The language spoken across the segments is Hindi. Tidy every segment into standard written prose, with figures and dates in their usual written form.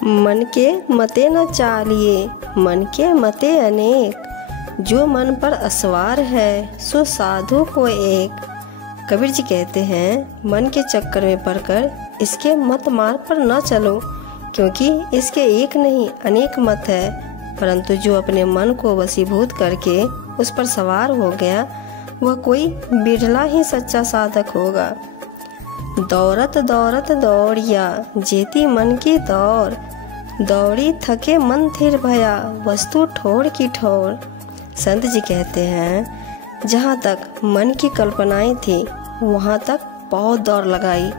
मन के मते न चालिए, मन के मते अनेक, जो मन पर असवार है सो साधु को एक। कबीर जी कहते हैं, मन के चक्कर में पड़कर इसके मत मार्ग पर न चलो, क्योंकि इसके एक नहीं अनेक मत है, परंतु जो अपने मन को वशीभूत करके उस पर सवार हो गया वह कोई बिरला ही सच्चा साधक होगा। दौड़त दौड़त दौड़िया, जेती मन की दौड़, दौड़ी थके मन थिर भया, वस्तु ठोर की ठोर। संत जी कहते हैं, जहाँ तक मन की कल्पनाएं थी वहाँ तक बहुत दौड़ लगाई,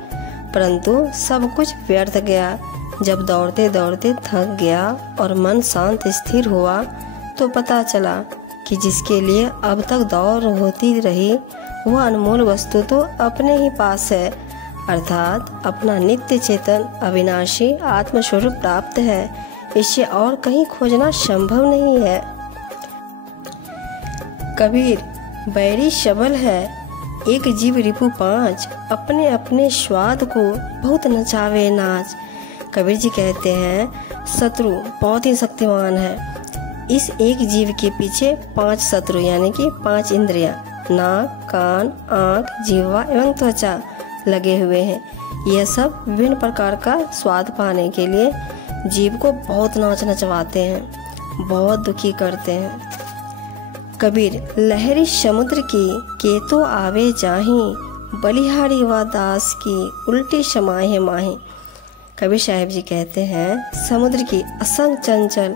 परंतु सब कुछ व्यर्थ गया। जब दौड़ते दौड़ते थक गया और मन शांत स्थिर हुआ तो पता चला कि जिसके लिए अब तक दौड़ होती रही वह अनमोल वस्तु तो अपने ही पास है, अर्थात अपना नित्य चेतन अविनाशी आत्मस्वरूप प्राप्त है। इससे और कहीं खोजना संभव नहीं है। कबीर बैरी शबल है, एक जीव रिपु पांच, अपने अपने स्वाद को बहुत नचावे नाच। कबीर जी कहते हैं, शत्रु बहुत ही शक्तिमान है। इस एक जीव के पीछे 5 शत्रु यानी कि 5 इंद्रियां, नाक, कान, आँख, जिह्वा एवं त्वचा लगे हुए हैं। यह सब विभिन्न प्रकार का स्वाद पाने के लिए जीव को बहुत नाच नचवाते हैं, बहुत दुखी करते हैं। कबीर लहरी समुद्र की केतो आवे जाही, बलिहारी व दास की उल्टी समाहे माही। कबीर साहब जी कहते हैं, समुद्र की असंख्य चंचल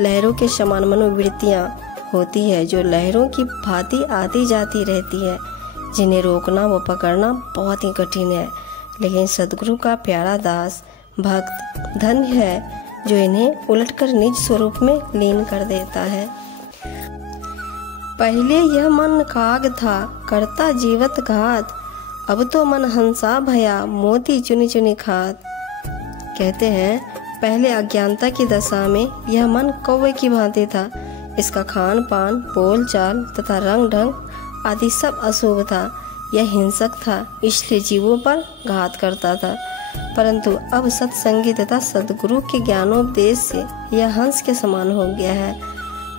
लहरों के समान मनोवृत्तियाँ होती है, जो लहरों की भांति आती जाती रहती है, जिन्हें रोकना व पकड़ना बहुत ही कठिन है। लेकिन सद्गुरु का प्यारा दास भक्त धन्य है जो इन्हें उलटकर निज स्वरूप में लीन कर देता है। पहले यह मन काग था, करता जीवत घात, अब तो मन हंसा भया, मोती चुनी चुनी खात। कहते हैं, पहले अज्ञानता की दशा में यह मन कौवे की भांति था। इसका खान पान, बोल चाल तथा रंग ढंग आदि सब अशुभ था। यह हिंसक था, इसलिए जीवों पर घात करता था। परंतु अब सत्संगी तथा सद्गुरु के ज्ञानोपदेश से यह हंस के समान हो गया है।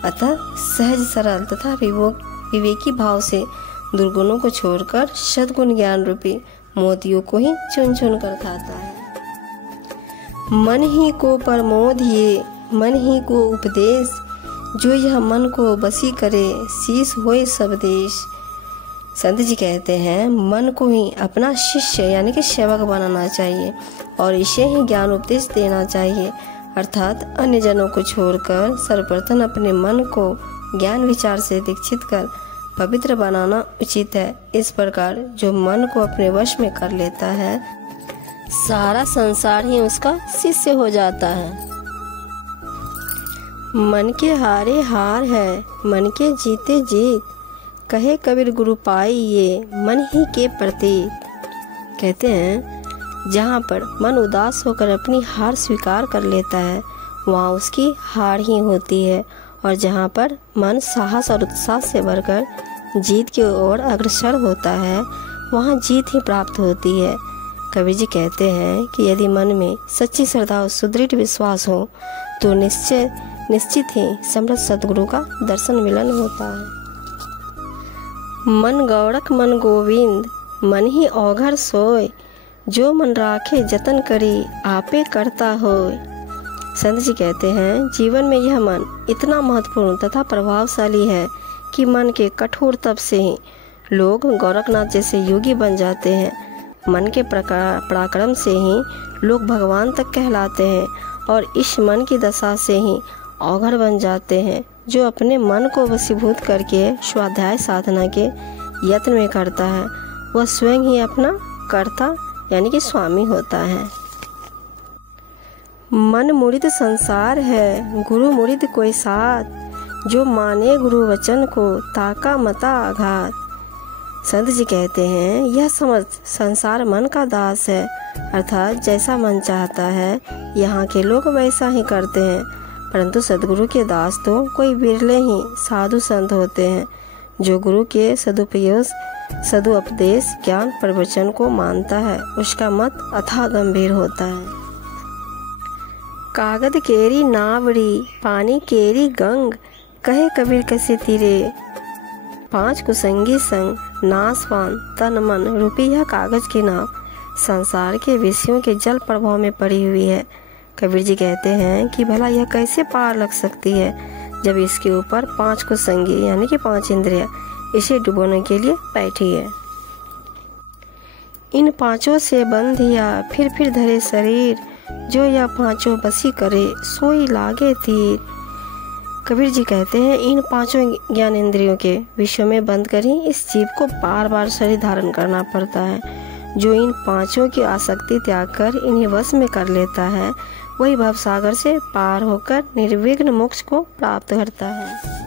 अतः सहज सरल तथा विवेकी भाव से दुर्गुणों को छोड़कर सद्गुण ज्ञान रूपी मोतियों को ही चुन चुन कर खाता है। मन ही को प्रमोद ये, मन ही को उपदेश, जो यह मन को बसी करे, शीश होए सब देश। संत जी कहते हैं, मन को ही अपना शिष्य यानी कि सेवक बनाना चाहिए और इसे ही ज्ञान उपदेश देना चाहिए, अर्थात अन्य जनों को छोड़कर सर्वप्रथम अपने मन को ज्ञान विचार से दीक्षित कर पवित्र बनाना उचित है। इस प्रकार जो मन को अपने वश में कर लेता है, सारा संसार ही उसका शिष्य हो जाता है। मन के हारे हार है, मन के जीते जीत, कहे कबीर गुरु पाई ये मन ही के प्रतीक। कहते हैं, जहाँ पर मन उदास होकर अपनी हार स्वीकार कर लेता है वहाँ उसकी हार ही होती है, और जहाँ पर मन साहस और उत्साह से भरकर जीत की ओर अग्रसर होता है वहाँ जीत ही प्राप्त होती है। कबीर जी कहते हैं कि यदि मन में सच्ची श्रद्धा और सुदृढ़ विश्वास हो तो निश्चित ही समर्थ सद्गुरु का दर्शन मिलन होता है। मन गौरख मन गोविंद, मन ही औघर सोय, जो मन राखे जतन करी, आपे करता होय। संत जी कहते हैं, जीवन में यह मन इतना महत्वपूर्ण तथा प्रभावशाली है कि मन के कठोर तप से ही लोग गोरखनाथ जैसे योगी बन जाते हैं। मन के पराक्रम से ही लोग भगवान तक कहलाते हैं और इस मन की दशा से ही औघड़ बन जाते हैं। जो अपने मन को वशीभूत करके स्वाध्याय साधना के यत्न में करता है वह स्वयं ही अपना कर्ता यानी कि स्वामी होता है। मन मुरिद संसार है, गुरु मुरिद कोई साथ, जो माने गुरु वचन को, ताका मता आघात। संत जी कहते हैं, यह समझ संसार मन का दास है, अर्थात जैसा मन चाहता है यहाँ के लोग वैसा ही करते हैं। परंतु सद्गुरु के दास तो कोई बिरले ही साधु संत होते हैं जो गुरु के सदु उपदेश ज्ञान प्रवचन को मानता है। उसका मत अथाह गंभीर होता है। कागद केरी नावड़ी पानी केरी गंग, कहे कबीर कैसे तीरे। 5 कुसंगी संग नासवान तन मन, रुपया कागज की नाव संसार के विषयों के जल प्रभाव में पड़ी हुई है। कबीर जी कहते हैं कि भला यह कैसे पार लग सकती है जब इसके ऊपर 5 कुसंगी यानी कि 5 इंद्रियां इसे डुबोने के लिए बैठी है। इन 5 से बंधिया फिर धरे शरीर, जो यह 5 बसी करे सोई लागे तीर। कबीर जी कहते हैं इन 5 ज्ञान इंद्रियों के विषयों में बंद कर ही इस जीव को बार बार शरीर धारण करना पड़ता है। जो इन 5 की आसक्ति त्याग कर इन्हें वश में कर लेता है वही भवसागर से पार होकर निर्विघ्न मोक्ष को प्राप्त करता है।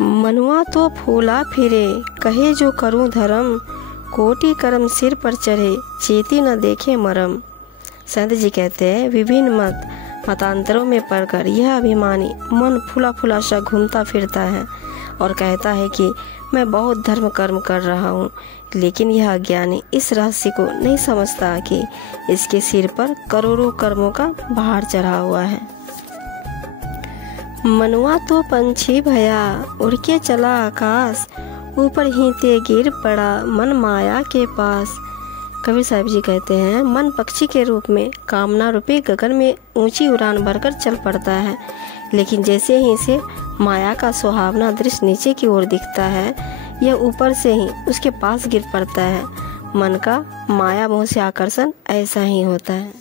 मनुआ तो फूला फिरे, कहे जो करूं धर्म, कोटि कर्म सिर पर चढ़े चेती न देखे मरम। संत जी कहते हैं विभिन्न मतांतरों में पढ़कर यह अभिमानी मन फूला फूला सा घूमता फिरता है और कहता है कि मैं बहुत धर्म कर्म कर रहा हूँ, लेकिन यह अज्ञानी इस रहस्य को नहीं समझता कि इसके सिर पर करोड़ों कर्मों का भार चढ़ा हुआ है। मनुआ तो पंछी भया, उड़ के चला आकाश, ऊपर ही ते गिर पड़ा मन माया के पास। कबीर साहब जी कहते हैं मन पक्षी के रूप में कामना रूपी गगन में ऊंची उड़ान भरकर चल पड़ता है, लेकिन जैसे ही इसे माया का सुहावना दृश्य नीचे की ओर दिखता है यह ऊपर से ही उसके पास गिर पड़ता है। मन का माया मोह से आकर्षण ऐसा ही होता है।